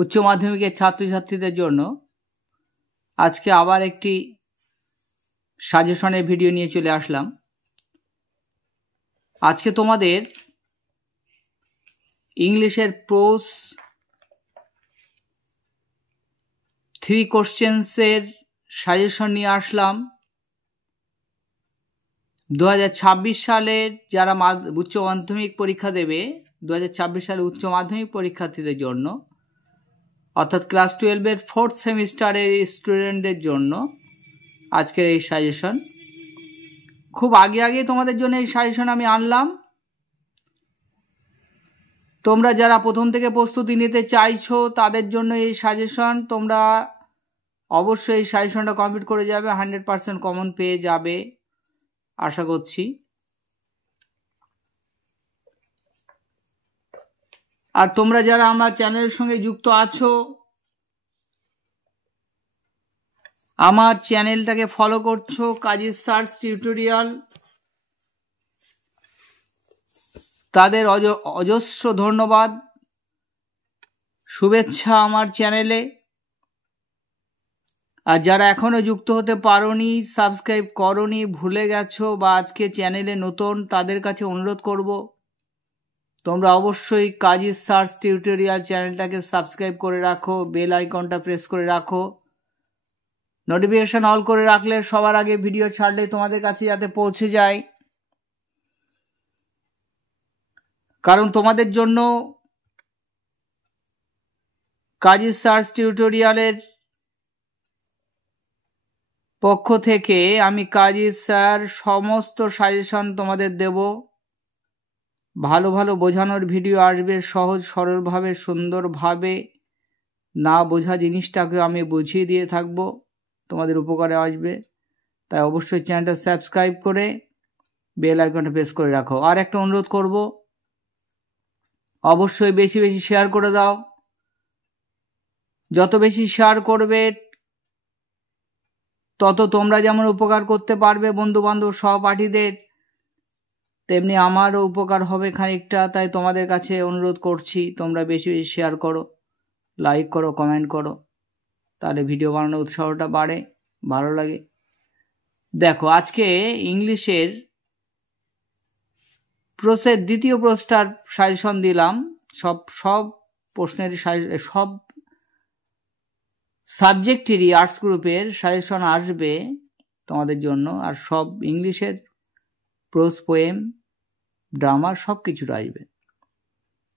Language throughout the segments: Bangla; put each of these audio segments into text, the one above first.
উচ্চ মাধ্যমিকের ছাত্রছাত্রীদের জন্য আজকে আবার একটি সাজেশনের ভিডিও নিয়ে চলে আসলাম। আজকে তোমাদের ইংলিশের প্রোজ 3 কোশ্চেন্সের সাজেশন নিয়ে আসলাম। 2026 সালের যারা উচ্চ মাধ্যমিক পরীক্ষা দেবে, 2026 সালে উচ্চ মাধ্যমিক পরীক্ষার্থীদের জন্য, অর্থাৎ ক্লাস 12-এর 4th সেমিস্টারের স্টুডেন্টদের জন্য আজকের এই সাজেশন। খুব আগে তোমাদের জন্য এই সাজেশন আমি আনলাম। তোমরা যারা প্রথম থেকে প্রস্তুতি নিতে চাইছো তাদের জন্য এই সাজেশন। তোমরা অবশ্যই এই সাজেশনটা কমপ্লিট করে যাবে, 100% কমন পেয়ে যাবে আশা করছি। আর তোমরা যারা আমার চ্যানেলের সঙ্গে যুক্ত আছো, আমার চ্যানেলটাকে ফলো করছো, কাজী সার্চ টিউটোরিয়াল, তাদের অজস্র ধন্যবাদ, শুভেচ্ছা আমার চ্যানেলে। আর যারা এখনো যুক্ত হতে পারোনি, সাবস্ক্রাইব করোনি, ভুলে গেছো বা আজকে চ্যানেলে নতুন, তাদের কাছে অনুরোধ করব তোমরা অবশ্যই কাজী সার্চ টিউটোরিয়াল চ্যানেলটাকে সাবস্ক্রাইব করে রাখো, বেল আইকনটা প্রেস করে রাখো, নোটিফিকেশন অল করে রাখলে সবার আগে ভিডিও ছাড়লে তোমাদের কাছে যাতে পৌঁছে যায়। কারণ তোমাদের জন্য কাজী সার্চ টিউটোরিয়ালের পক্ষ থেকে আমি কাজী স্যার সমস্ত সাজেশন তোমাদের দেব। ভালো ভালো বোঝানোর ভিডিও আসবে, সহজ সরলভাবে সুন্দরভাবে না বোঝা জিনিসটাকে আমি বুঝিয়ে দিয়ে থাকবো, তোমাদের উপকারে আসবে। তাই অবশ্যই চ্যানেলটা সাবস্ক্রাইব করে বেল আইকনটা প্রেস করে রাখো। আর একটা অনুরোধ করব, অবশ্যই বেশি বেশি শেয়ার করে দাও। যত বেশি শেয়ার করবে তত তোমরা যেমন উপকার করতে পারবে বন্ধু বান্ধব সহপাঠীদের, তেমনি আমারও উপকার হবে খানিকটা। তাই তোমাদের কাছে অনুরোধ করছি তোমরা বেশি বেশি শেয়ার করো, লাইক করো, কমেন্ট করো, তাহলে ভিডিও বানানোর উৎসাহটা বাড়ে, ভালো লাগে। দেখো, আজকে ইংলিশের প্রশ্নের দ্বিতীয় প্রশ্নটার সাজেশন দিলাম। সব প্রশ্নের সব সাবজেক্টেরই আর্টস গ্রুপের সাজেশন আসবে তোমাদের জন্য। আর সব ইংলিশের প্রোজ, পোয়েম, ড্রামা সব কিছুর আসবে,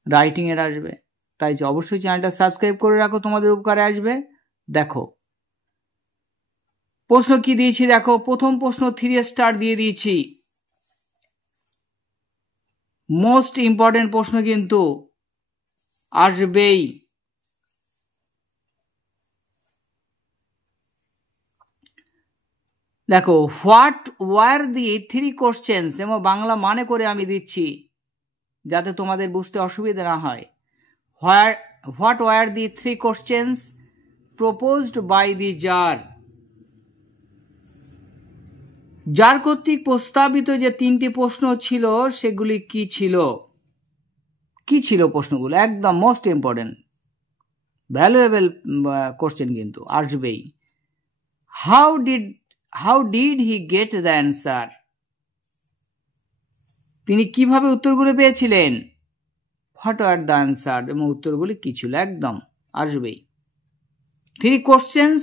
রাইটিংয়ের আসবে। তাই অবশ্যই চ্যানেলটা সাবস্ক্রাইব করে রাখো, তোমাদের উপকারে আসবে। দেখো প্রশ্ন কি দিয়েছি, দেখো প্রথম প্রশ্ন 3 স্টার দিয়ে দিয়েছি। মোস্ট ইম্পর্টেন্ট প্রশ্ন কিন্তু আসবেই। দেখো, হোয়াট ওয়ার দি 3 কোশ্চেন্স, এবং বাংলা মানে করে আমি দিচ্ছি যাতে তোমাদের বুঝতে অসুবিধা না হয়। What were the 3 questions proposed by the tsar, tsar কর্তৃক প্রস্তাবিত যে 3টি প্রশ্ন ছিল সেগুলি কি ছিল? কি ছিল প্রশ্নগুলো? একদম মোস্ট ইম্পর্টেন্ট, ভ্যালুয়েবল কোশ্চেন কিন্তু আসবেই। How did he get the answer, তিনি কিভাবে উত্তরগুলো পেয়েছিলেন? হোয়াট আর দ্য অ্যান্সার, এবং উত্তরগুলি কি ছিল? একদম আসবেই। 3 কোশ্চেন্স,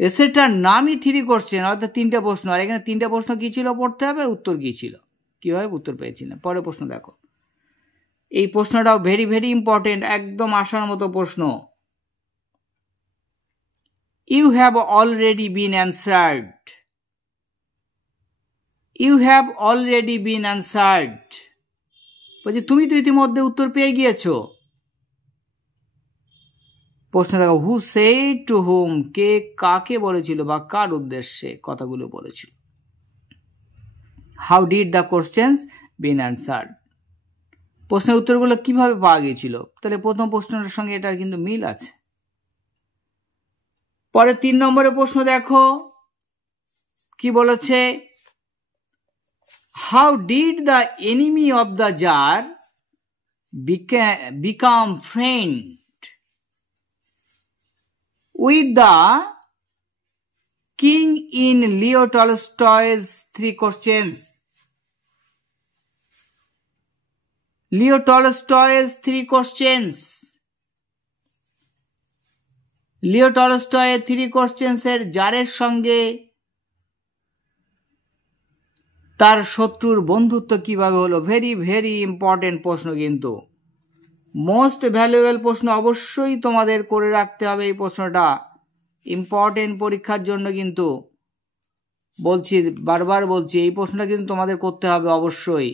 এসেটার নামই 3 কোশ্চেন, অর্থাৎ 3টে প্রশ্ন। আর এখানে 3টে প্রশ্ন কি ছিল পড়তে হবে, উত্তর কি ছিল, কিভাবে উত্তর পেয়েছিলেন। পরের প্রশ্ন দেখো, এই প্রশ্নটাও ভেরি ভেরি ইম্পর্টেন্ট, একদম আসার মতো প্রশ্ন। You have already been answered. You have already been answered. বলছি তুমি তো ইতিমধ্যে উত্তর পেয়ে গিয়েছো। প্রশ্ন দেখো, হু সেড টু হুম, কে কাকে বলেছিল বা কার উদ্দেশ্যে কথাগুলো বলেছিল। How did the questions been answered, প্রশ্নের উত্তরগুলো কিভাবে পাওয়া গিয়েছিল। তাহলে প্রথম প্রশ্নটার সঙ্গে এটার কিন্তু মিল আছে। পরে 3 নম্বরের প্রশ্ন দেখো কি বলেছে, how did the enemy of the tsar become friend with the king in Leo Tolstoy's Three Questions? Leo Tolstoy's Three Questions. Leo টলস্টয়ের three কোশ্চেন্সের জারের সঙ্গে তার শত্রুর বন্ধুত্ব কিভাবে হলো? ভেরি ভেরি ইম্পর্টেন্ট প্রশ্ন, কিন্তু মোস্ট ভ্যালুয়েবল প্রশ্ন। অবশ্যই তোমাদের করে রাখতে হবে এই প্রশ্নটা, ইম্পর্টেন্ট পরীক্ষার জন্য। কিন্তু বলছি, বারবার বলছি, এই প্রশ্নটা কিন্তু তোমাদের করতে হবে, অবশ্যই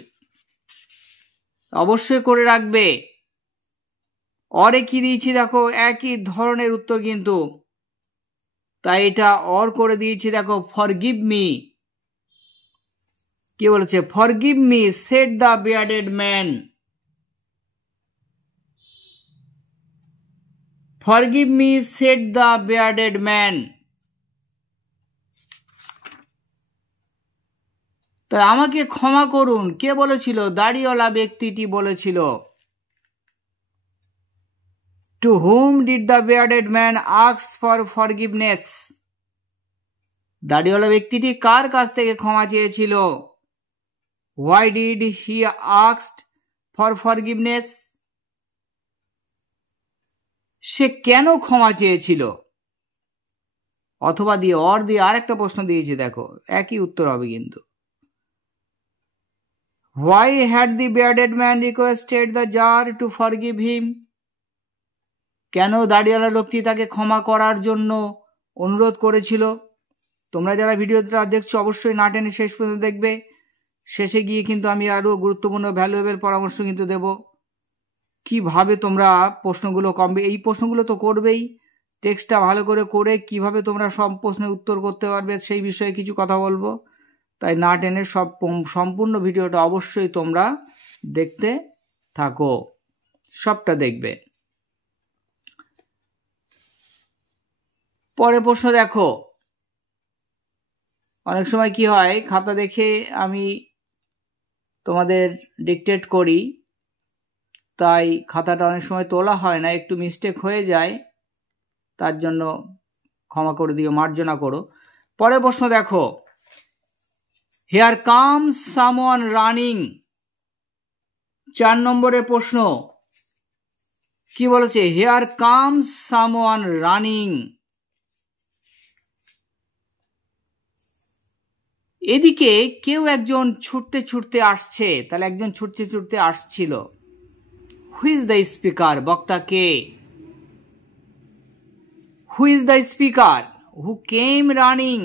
অবশ্যই করে রাখবে। অরে কি দিয়েছি দেখো, একই ধরনের উত্তর কিন্তু, তাই এটা অর করে দিয়েছি দেখো। ফরগিভ মি, কি বলেছে? Forgive me said the bearded man. Forgive me said the bearded man. তাই আমাকে ক্ষমা করুন কে বলেছিল? দাড়িওয়ালা ব্যক্তিটি বলেছিল। To whom did the bearded man ask for forgiveness? দাড়িওয়ালা ব্যক্তিটি কার কাছ থেকে ক্ষমা চেয়েছিল? Why did he asked for forgiveness? সে কেন ক্ষমা চেয়েছিল? অথবা দিয়ে অর দিয়ে আরেকটা প্রশ্ন দিয়েছি দেখো, একই উত্তর হবে কিন্তু। Why had the bearded man requested the jar to forgive him? কেন দাড়িওয়ালা লোকটি তাকে ক্ষমা করার জন্য অনুরোধ করেছিল? তোমরা যারা ভিডিওটা দেখছো অবশ্যই না টেনে শেষ পর্যন্ত দেখবে। শেষে গিয়ে কিন্তু আমি আরো গুরুত্বপূর্ণ ভ্যালুয়েবল পরামর্শ কিন্তু দেব, কিভাবে তোমরা প্রশ্নগুলো কমবে। এই প্রশ্নগুলো তো করবেই, টেক্সটটা ভালো করে করে কিভাবে তোমরা সব প্রশ্নের উত্তর করতে পারবে সেই বিষয়ে কিছু কথা বলবো। তাই না টেনে সম্পূর্ণ ভিডিওটা অবশ্যই তোমরা দেখতে থাকো, সবটা দেখবে। পরে প্রশ্ন দেখো, অনেক সময় কি হয়, খাতা দেখে আমি তোমাদের ডিকটেট করি, তাই খাতাটা অনেক সময় তোলা হয় না, একটু মিস্টেক হয়ে যায়, তার জন্য ক্ষমা করে দিও, মার্জনা করো। পরে প্রশ্ন দেখো, হিয়ার কামস সামওয়ান রানিং। 4 নম্বরের প্রশ্ন কি বলেছে? Here comes someone running. এদিকে কেউ একজন ছুটতে ছুটতে আসছে, তাহলে একজন ছুটতে ছুটতে আসছিল। Who is the speaker? বক্তা কে? Who is the speaker? Who came running?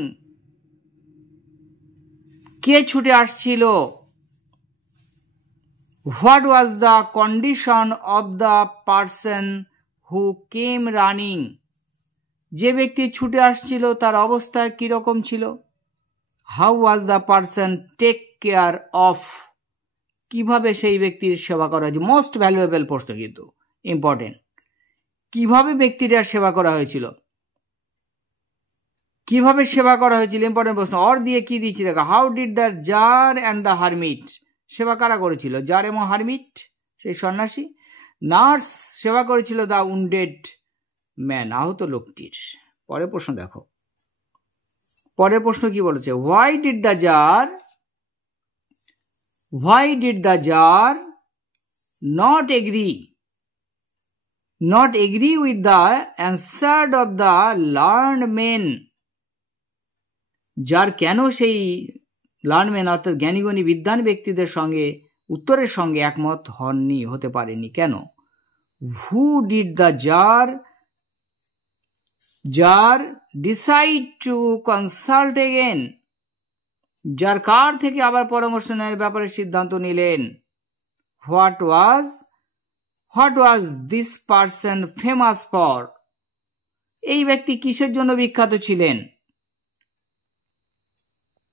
কে ছুটে আসছিল? What was the condition of the person who came running? যে ব্যক্তি ছুটে আসছিল তার অবস্থা কিরকম ছিল? How was the person take care of? কিভাবে সেই ব্যক্তির সেবা করা হয়েছে? মোস্ট ভ্যালুয়েবল প্রশ্ন, কিন্তু ইম্পর্টেন্ট। কিভাবে ব্যক্তিটার সেবা করা হয়েছিল? কিভাবে সেবা করা হয়েছিল? ইম্পর্টেন্ট প্রশ্ন। অর দিয়ে কি দিয়েছি দেখো, how did the tsar and the hermit? সেবা কারা করেছিল? জার এবং হারমিট, সেই সন্ন্যাসী। নার্স সেবা করেছিল দ্য উন্ডেড ম্যান, আহত লোকটির। পরের প্রশ্ন দেখো, পরের প্রশ্ন কি বলেছে? Why did the tsar not agree with the answer of the learned men? যার কেন সেই লার্ন ম্যান অর্থাৎ জ্ঞানীগণী বিদ্বান ব্যক্তিদের সঙ্গে উত্তরের সঙ্গে একমত হতে পারেনি কেন? Who did the tsar decide to consult again? যার কার থেকে আবার পরামর্শ নেওয়ার ব্যাপারে সিদ্ধান্ত নিলেন? What was this person famous for? এই ব্যক্তি কিসের জন্য বিখ্যাত ছিলেন?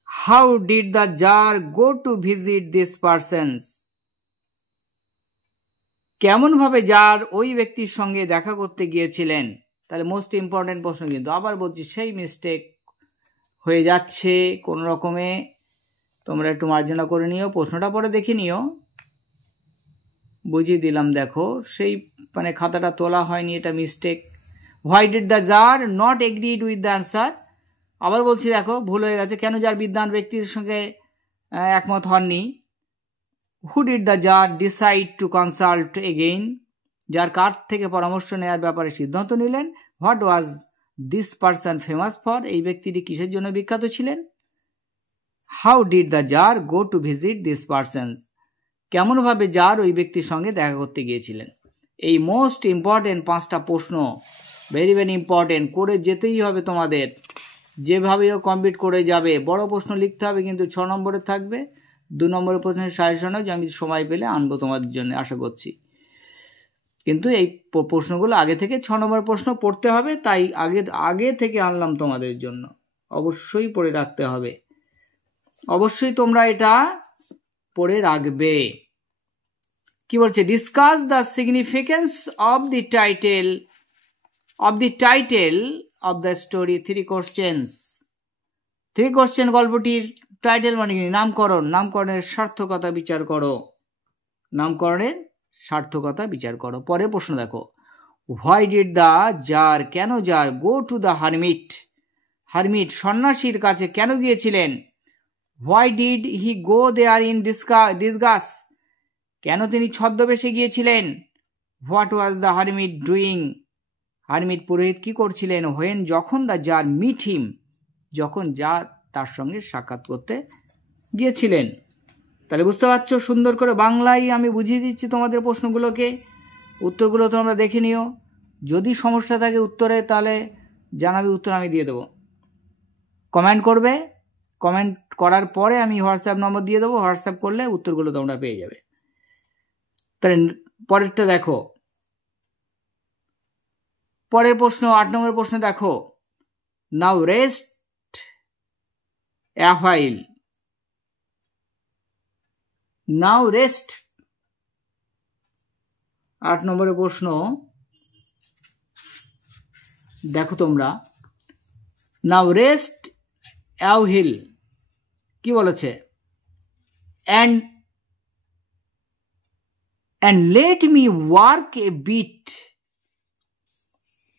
How did the tsar go to visit this persons? কেমন ভাবে জার ওই ব্যক্তির সঙ্গে দেখা করতে গিয়েছিলেন? তাহলে মোস্ট ইম্পর্টেন্ট প্রশ্ন, কিন্তু আবার বলছি সেই মিস্টেক হয়ে যাচ্ছে কোন রকমে, তোমরা একটু মার্জনা করে নিও, প্রশ্নটা পরে দেখে নিও, বুঝিয়ে দিলাম। দেখো সেই মানে খাতাটা তোলা হয়নি, এটা mistake. Why did the tsar not agreed with the answer? আবার বলছি দেখো ভুল হয়ে গেছে। কেন জার বিদ্বান ব্যক্তির সঙ্গে একমত হননি? Who did the tsar decide to consult again? যার কার থেকে পরামর্শ নেওয়ার ব্যাপারে সিদ্ধান্ত নিলেন? What was this person famous for? এই ব্যক্তিটি কিসের জন্য বিখ্যাত ছিলেন? How did the tsar go to visit this persons? কেমনভাবে জার ওই ব্যক্তির সঙ্গে দেখা করতে গিয়েছিলেন? এই মোস্ট ইম্পর্টেন্ট 5টা প্রশ্ন, ভেরি ভেরি ইম্পর্টেন্ট, করে যেতেই হবে তোমাদের, যেভাবেও কমপ্লিট করে যাবে। বড় প্রশ্ন লিখতে হবে কিন্তু 6 নম্বরের থাকবে। 2 নম্বরের প্রশ্নের সাজেশনও যে আমি সময় পেলে আনবো তোমাদের জন্য, আশা করছি। কিন্তু এই প্রশ্নগুলো আগে থেকে 6 নম্বর প্রশ্ন পড়তে হবে, তাই আগে থেকে আনলাম তোমাদের জন্য। অবশ্যই পড়ে রাখতে হবে, অবশ্যই তোমরা এটা পড়ে রাখবে। কি বলছে? Discuss the significance of the title of the story. 3 questions. 3 question গল্পটির টাইটেল মানে কি? নামকরণ। নামকরণের সার্থকতা বিচার করো। নামকরণের সার্থকতা বিচার করো। পরে প্রশ্ন দেখো, হোয়াই ডিড দ্য জার, কেন tsar, go to the hermit, সন্ন্যাসীর কাছে কেন গিয়েছিলেন? Why did he go there in disguise, কেন তিনি ছদ্মবেশে গিয়েছিলেন? What was the hermit doing, hermit পুরোহিত কি করছিলেন? হোয়েন, যখন দ্য জার মিট হিম, যখন জার তার সঙ্গে সাক্ষাৎ করতে গিয়েছিলেন। তাহলে বুঝতে পারছো, সুন্দর করে বাংলায় আমি বুঝিয়ে দিচ্ছি তোমাদের প্রশ্নগুলোকে, উত্তরগুলো তোমরা দেখে নিও। যদি সমস্যা থাকে উত্তরে তাহলে জানাবে, উত্তর আমি দিয়ে দেবো। কমেন্ট করবে, কমেন্ট করার পরে আমি হোয়াটসঅ্যাপ নম্বর দিয়ে দেবো, হোয়াটসঅ্যাপ করলে উত্তরগুলো তোমরা পেয়ে যাবে। তাহলে পরেরটা দেখো, পরের প্রশ্ন 8 নম্বর প্রশ্ন দেখো, now rest a while, now rest. 8 নম্বরের প্রশ্ন দেখো তোমরা, নাও রেস্ট a while কি বলেছে? and let me work a bit,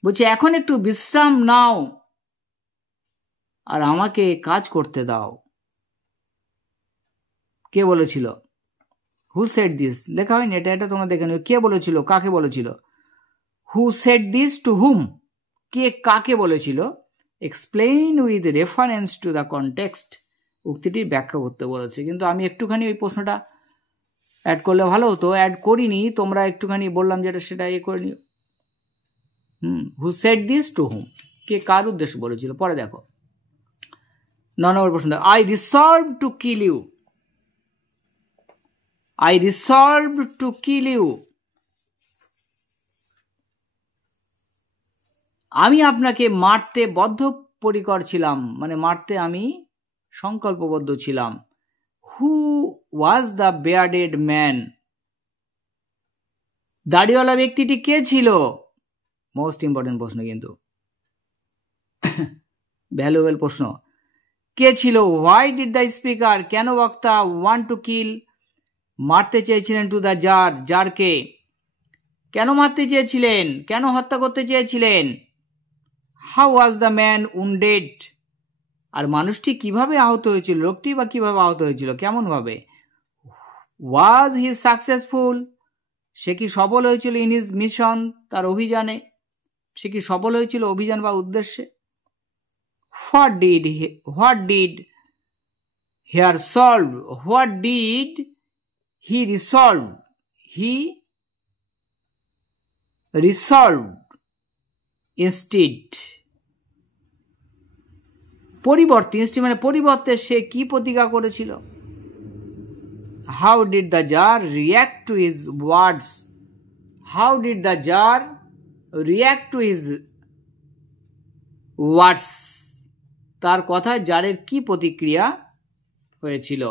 বলছে এখন একটু বিশ্রাম নাও আর আমাকে কাজ করতে দাও। কে বলেছিল? Who said this? লেখা হয়নি এটা তোমরা দেখে নিও। কে বলেছিল? কাকে বলেছিল? Who said this to whom? কে কাকে বলেছিল? Explain with reference to the context, উক্তিটির ব্যাখ্যা করতে বলেছে। কিন্তু আমি একটুখানি ওই প্রশ্নটা অ্যাড করলে ভালো হতো, অ্যাড করিনি, তোমরা একটুখানি বললাম যেটা সেটা করে নিও। Who said this to whom, কে কার উদ্দেশ্য বলেছিল? পরে দেখো 9 নম্বর প্রশ্ন, I resolve to kill you, I resolved to kill you, আমি আপনাকে মারতে বদ্ধপরিকর ছিলাম, মানে মারতে আমি সংকল্পবদ্ধ ছিলাম। Who was the bearded man? দাড়িওয়ালা ব্যক্তিটি কে ছিল? মোস্ট ইম্পর্টেন্ট প্রশ্ন, কিন্তু ভ্যালুয়েবল প্রশ্ন। কে ছিল? Why did the speaker, কেন বক্তা want to kill, মারতে চেয়েছিলেন টু দ্য জার, জারকে কেন মারতে চেয়েছিলেন, কেন হত্যা করতে চেয়েছিলেন? How was the man wounded, আর মানুষটি কিভাবে আহত হয়েছিল, লোকটি বা কিভাবে আহত হয়েছিল, কেমন ভাবে? ওয়াজ হি সাকসেসফুল, সে কি সফল হয়েছিল? ইন হিজ মিশন, তার অভিযানে সে কি সফল হয়েছিল, অভিযান বা উদ্দেশ্যে? What did here solve, what did he resolved instead, পরিবর্তে, instead মানে পরিবর্তে সে কি প্রতিজ্ঞা করেছিল? how did the jar react to his words, how did the jar react to his words, তার কথায় জারের কি প্রতিক্রিয়া হয়েছিল?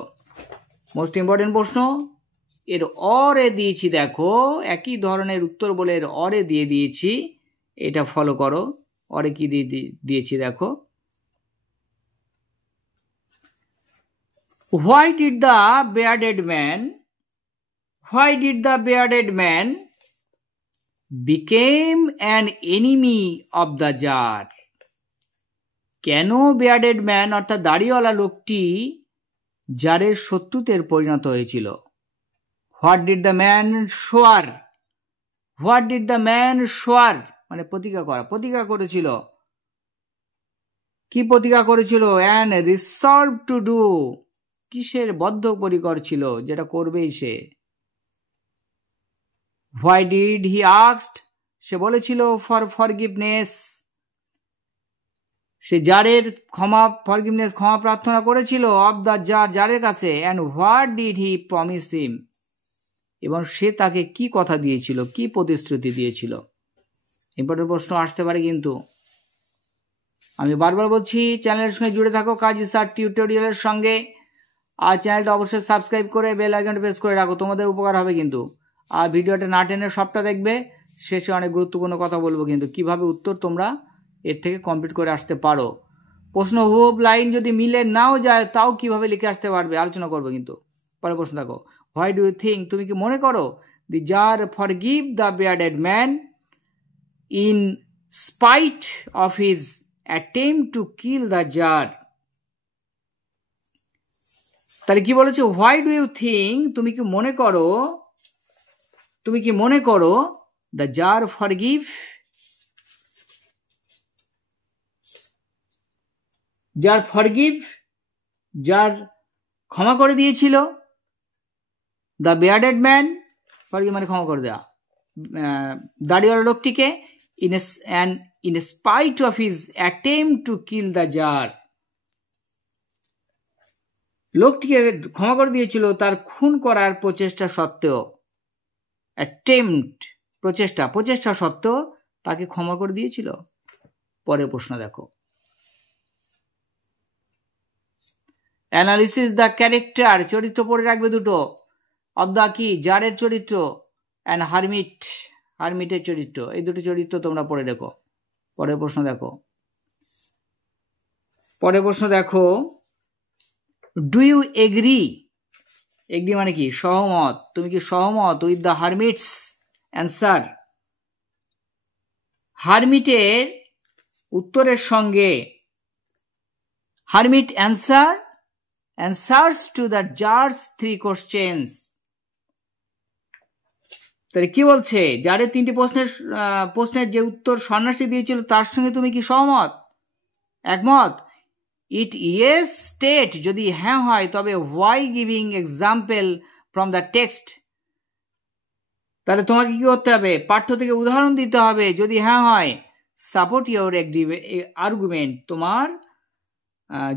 মোস্ট ইম্পর্টেন্ট প্রশ্ন। এর অরে দিয়েছি, দেখো একই ধরনের উত্তর বলে এর অরে দিয়ে দিয়েছি, এটা ফলো করো। অরে কি দিয়েছি দেখো, Why did the bearded man became an enemy of the jar? কেন bearded man অর্থাৎ দাড়িওয়ালা লোকটি জারের শত্রুতে পরিণত হয়েছিল? What did the man swear? মানে প্রতিজ্ঞা করেছিল। কি প্রতিজ্ঞা করেছিল? and resolved to do, কিসের বদ্ধপরিকর ছিল, যেটা করবেই সে। Why did he asked? সে বলেছিল for forgiveness, সে জারের ক্ষমা প্রার্থনা করেছিল of the jar, জারের কাছে। and what did he promise him? এবং সে তাকে কি কথা দিয়েছিল, কি প্রতিশ্রুতি দিয়েছিল? ইম্পর্টেন্ট প্রশ্ন আসতে পারে কিন্তু। আমি বারবার বলছি, চ্যানেলের সঙ্গে জুড়ে থাকো কাজী স্যার টিউটোরিয়ালের সঙ্গে। আর চ্যানেলটা অবশ্যই সাবস্ক্রাইব করে বেল আইকনটা প্রেস করে রাখো, তোমাদের উপকার হবে কিন্তু। আর ভিডিওটা না টেনে সবটা দেখবে, শেষে অনেক গুরুত্বপূর্ণ কথা বলবো কিন্তু, কিভাবে উত্তর তোমরা এর থেকে কমপ্লিট করে আসতে পারো। প্রশ্ন হুব লাইন যদি মিলে নাও যায়, তাও কিভাবে লিখে আসতে পারবে আলোচনা করবো কিন্তু। পরে প্রশ্ন দেখো, হোয়াই ডু ইউ থিঙ্ক, তুমি কি মনে করো, the tsar forgive the bearded man in spite of his attempt to kill the jar? তাহলে কি বলেছে? হোয়াই ডু ইউ থিঙ্ক, তুমি কি মনে করো দ্য জার ফরগিভ, যার ক্ষমা করে দিয়েছিল, দ্য bearded ম্যান, ফরগিভ মানে ক্ষমা করে দেওয়া, দাড়িওয়ালা লোকটিকে, in spite of his attempt to kill the jar, লোকটিকে ক্ষমা করে দিয়েছিল তার খুন করার প্রচেষ্টা সত্ত্বেও। attempt প্রচেষ্টা সত্ত্বেও তাকে ক্ষমা করে দিয়েছিল। পরে প্রশ্ন দেখো, অ্যানালিসিস দ্য ক্যারেক্টার, চরিত্র পড়ে রাখবে দুটো, অব দ্য কি, জারের চরিত্র, অ্যান্ড হারমিটের চরিত্র, এই দুটো চরিত্র তোমরা পড়ে রেখো। পরের প্রশ্ন দেখো, ডু ইউ এগ্রি মানে কি, সহমত, তুমি কি সহমত উইথ দ্য হারমিটস অ্যান্সার, হারমিটের উত্তরের সঙ্গে। Hermit answers to the jar's 3 questions. তাহলে কি বলছে? জারের 3টি প্রশ্নের যে উত্তর সন্ন্যাসী দিয়েছিল তার সঙ্গে তুমি কি সহমত, একমত? ইট ইয়েস স্টেট, যদি হ্যাঁ হয় তবে why giving example from the text, তাহলে তোমাকে কি করতে হবে? পাঠ্য থেকে উদাহরণ দিতে হবে। যদি হ্যাঁ হয়, সাপোর্ট ইউর আর্গুমেন্ট, তোমার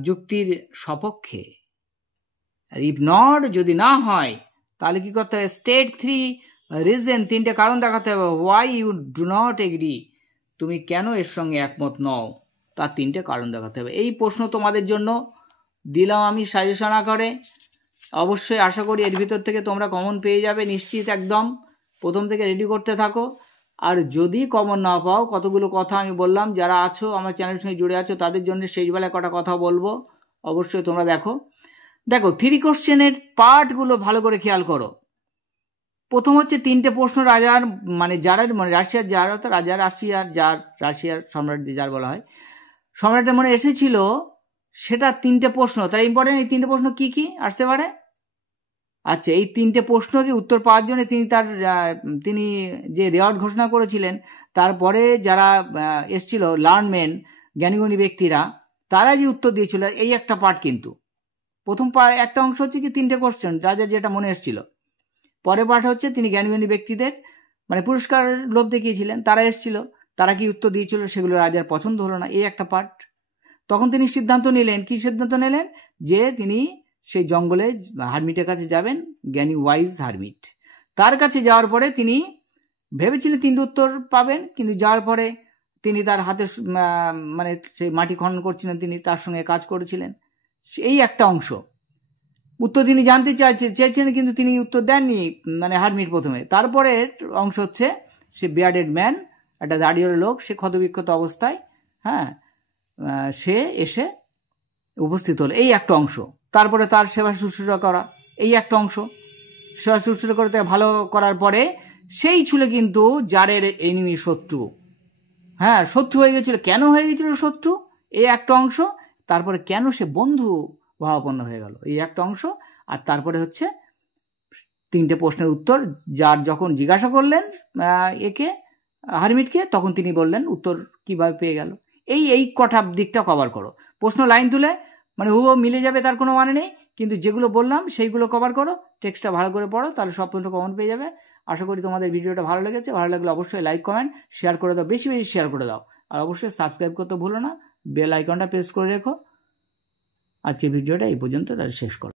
যুক্তির সপক্ষে। ইফ নট, যদি না হয়, তাহলে কি করতে হবে? স্টেট 3 রিজন, 3টে কারণ দেখাতে হবে। Why you do not agree, তুমি কেন এর সঙ্গে একমত নও, তার 3টে কারণ দেখাতে হবে। এই প্রশ্ন তোমাদের জন্য দিলাম আমি সাজেশন আকারে। অবশ্যই আশা করি এর ভিতর থেকে তোমরা কমন পেয়ে যাবে নিশ্চিত, একদম প্রথম থেকে রেডি করতে থাকো। আর যদি কমন না পাও, কতগুলো কথা আমি বললাম, যারা আছো আমার চ্যানেলের সঙ্গে জুড়ে আছো তাদের জন্য শেষবেলায় কটা কথা বলবো, অবশ্যই তোমরা দেখো 3 কোশ্চেনের পার্টগুলো ভালো করে খেয়াল করো। প্রথম হচ্ছে 3টে প্রশ্ন রাজার মানে জারের, মানে রাশিয়ার জার, অর্থাৎ রাশিয়ার সম্রাট জার বলা হয়, সম্রাটের মনে এসেছিল, সেটা 3টে প্রশ্ন। তাই ইম্পর্টেন্ট, এই 3টে প্রশ্ন কি কি আসতে পারে। আচ্ছা, এই 3টে প্রশ্নকে উত্তর পাওয়ার জন্য তিনি যে রেওয়ার্ড ঘোষণা করেছিলেন, তারপরে যারা এসছিল লার্নম্যান, জ্ঞানীগুণী ব্যক্তিরা, তারা যে উত্তর দিয়েছিল, এই একটা পার্ট কিন্তু। প্রথম একটা অংশ হচ্ছে কি 3টে কোশ্চেন রাজার যেটা মনে এসেছিল, পরের পার্ট হচ্ছে তিনি জ্ঞানীগুণী ব্যক্তিদের মানে পুরস্কার লোভ দেখিয়েছিলেন, তারা এসেছিল, তারা কি উত্তর দিয়েছিল, সেগুলো রাজার পছন্দ হলো না, এই একটা পার্ট। তখন তিনি সিদ্ধান্ত নিলেন, কি সিদ্ধান্ত নিলেন? যে তিনি সেই জঙ্গলে হারমিটের কাছে যাবেন, জ্ঞানী ওয়াইজ হারমিট। তার কাছে যাওয়ার পরে তিনি ভেবেছিলেন 3টে উত্তর পাবেন, কিন্তু যাওয়ার পরে তিনি তার হাতে মানে সেই মাটি খনন করছিলেন, তিনি তার সঙ্গে কাজ করেছিলেন, এই একটা অংশ। উত্তর তিনি জানতে চেয়েছিলেন, কিন্তু তিনি উত্তর দেননি, মানে হারমিট প্রথমে। তারপরে অংশ হচ্ছে সে bearded ম্যান, একটা দাড়িওয়ালা লোক, সে ক্ষতবিক্ষত অবস্থায়, হ্যাঁ, সে এসে উপস্থিত হলো, এই একটা অংশ। তারপরে তার সেবা শুশ্রূষা করা, এই একটা অংশ। সেবা শুশ্রূষা করতে ভালো করার পরে সেই ছিল কিন্তু জারের এনিমি, শত্রু। হ্যাঁ, শত্রু হয়ে গেছিল। কেন হয়ে গেছিল শত্রু, এই একটা অংশ। তারপরে কেন সে বন্ধু ভাবাপন্ন হয়ে গেল, এই একটা অংশ। আর তারপরে হচ্ছে 3টে প্রশ্নের উত্তর। যার যখন জিজ্ঞাসা করলেন একে, হারমিটকে, তখন তিনি বললেন উত্তর কিভাবে পেয়ে গেল। এই কটা দিকটা কভার করো। প্রশ্ন লাইন তুলে মানে হুবহু মিলে যাবে তার কোনো মানে নেই, কিন্তু যেগুলো বললাম সেইগুলো কভার করো, টেক্সটটা ভালো করে পড়ো, তাহলে সব পর্যন্ত কমন পেয়ে যাবে। আশা করি তোমাদের ভিডিওটা ভালো লেগেছে। ভালো লাগলে অবশ্যই লাইক, কমেন্ট, শেয়ার করে দাও, বেশি বেশি শেয়ার করে দাও। আর অবশ্যই সাবস্ক্রাইব করতে ভুলো না, বেল আইকনটা প্রেস করে রেখো। আজকের ভিডিওটা এই পর্যন্ত, তাহলে শেষ করো।